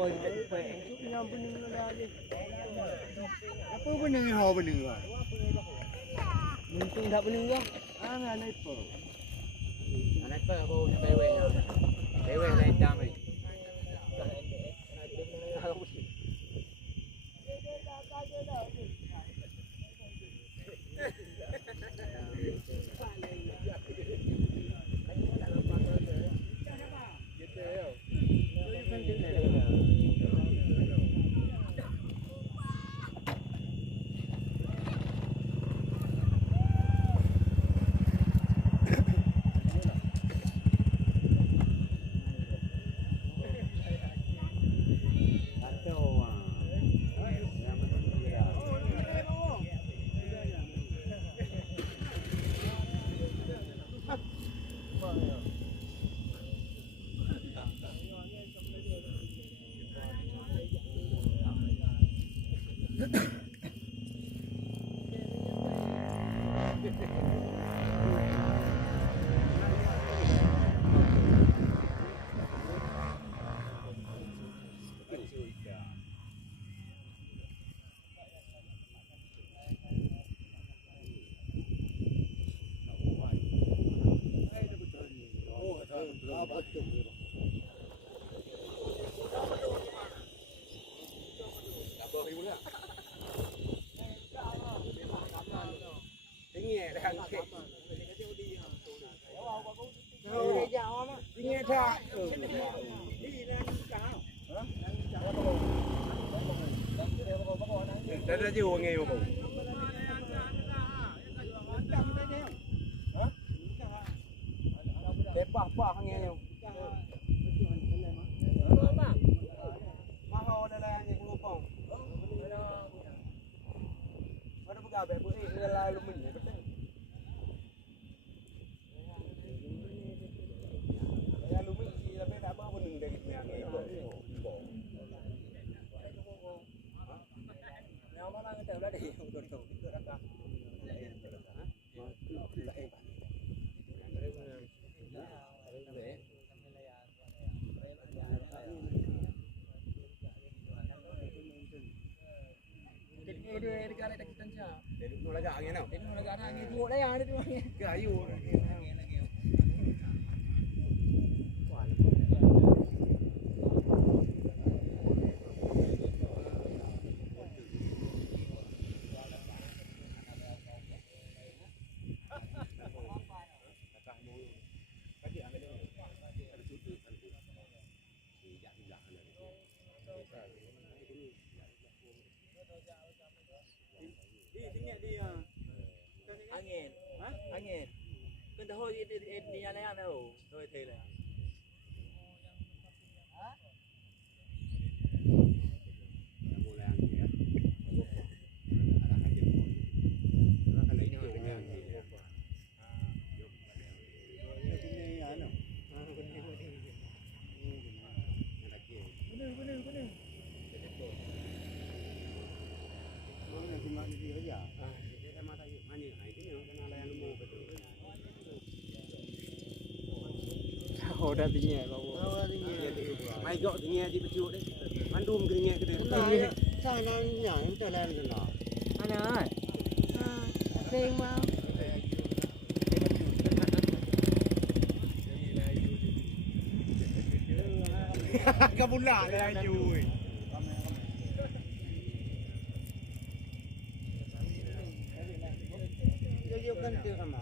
coi khỏe chút nhau bên nó ra đi Apa benda ni hawa benda kan? mungkin tak benar ke Ana ni apa? Anak apa kau nak bewe lain jam ni. Dah jauh ngai apa? Tepak ngai ni. Mahal dah ngai kelopong. Ada pegawai boleh lalu minyak betul. Lalu minyak tapi tak apa pun dari minyak ni. Yang mana kita udah deh untuk itu raka. Dari nolak angin tau. Dari nolak angin tu dah yang ada tu. Kayu. Angin, angin. Kan dah hoi ni yang tahu, hoi teh lah. oh dah tinggi kau Mai gok tinggi di pecu deh. Mandum tinggi ke dia. Sana ni yang jalan tu lah. mana asing mau Kabula dah cuy. Dia kan tu sama.